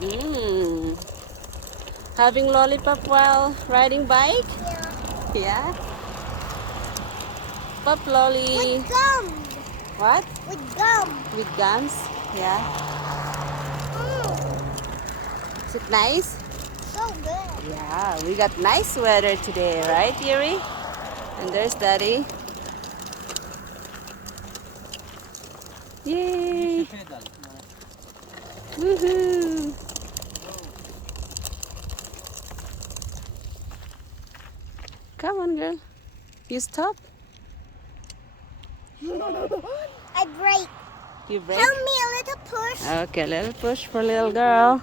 Mm. Having lollipop while riding bike? Yeah. Yeah. Pop lolly. With gum. What? With gum. With gums? Yeah. Mm. Is it nice? So good. Yeah, we got nice weather today, right, Yuri? And there's Daddy. Yay! Woohoo! Come on, girl. You stop. I break. You break. Help me a little push. Okay, little push for little girl.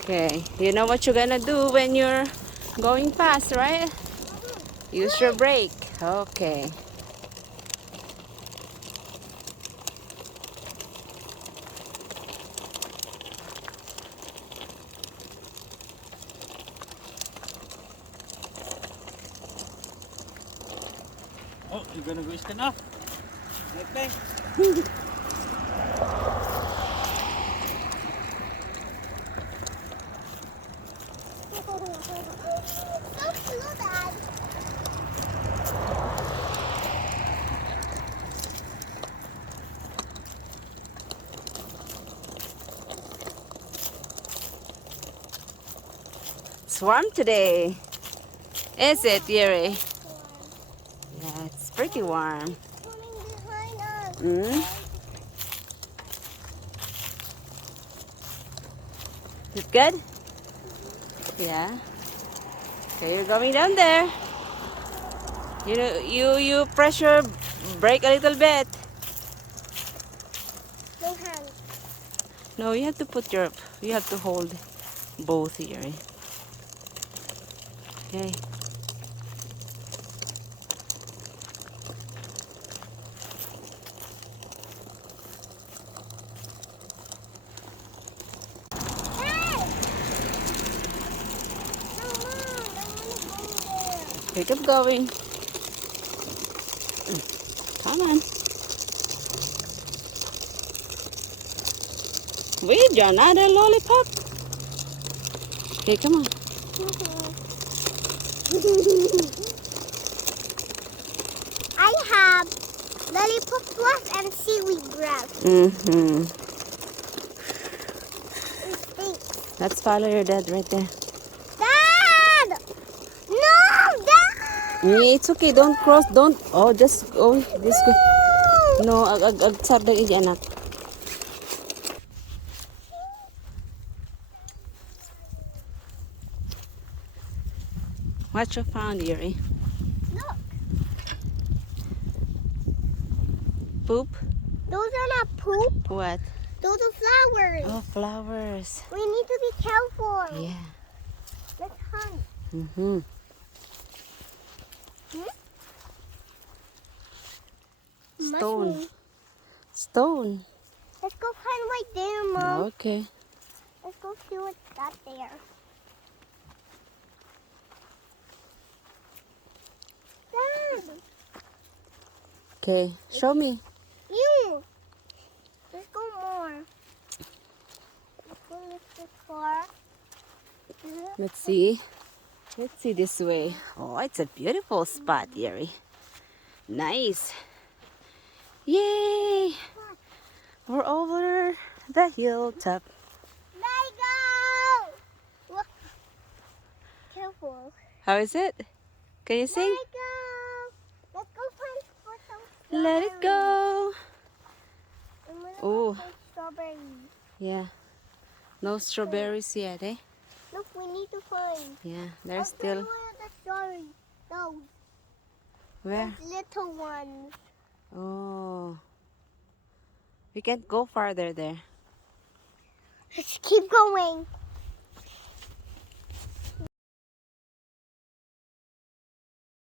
Okay, you know what you're gonna do when you're going fast, right? Use your brake. Okay. Oh, you're gonna go stand up. Okay. So slow, Dad. It's warm today. Is it, Yuri? Yeah, it's pretty warm. Coming behind us. Mm? Is it good? Yeah. Okay, you're going down there. You know, you pressure brake a little bit. No hands. No, you have to you have to hold both here. Okay. Hey! No, Mom, I want to go there. Okay, keep going. Come on. Wait, you're not a lollipop. Okay, come on. I have lollipop plus and seaweed grass. Mm-hmm. It stinks. Let's follow your dad right there. Dad! No, Dad! It's okay. Don't cross. Don't. Oh, just go. Just go. No, agsabi ka anak. What you found, Yuri? Look, Poop? those are not poop. What? Those are flowers. Oh, flowers. We need to be careful. Yeah. Let's hunt. Mm-hmm. Stone. Mushroom. Stone. Let's go find right there, Mom. Okay. Let's go see what's got there. Dad, Okay. Show me. you. Let's go more. Let's go this far. Let's see. Let's see this way. Oh, it's a beautiful spot, Yuri. Nice. Yay! We're over the hilltop. Let go. Look. Careful. How is it? Can you sing? Let go. Let's go find for some Let it go. I'm gonna Oh. go find strawberries. Yeah. No strawberries yet, eh? Look, we need to find. Yeah, there's I'll still. find one of the strawberries. Those. Where? Those little ones. Oh. We can't go farther there. Let's keep going.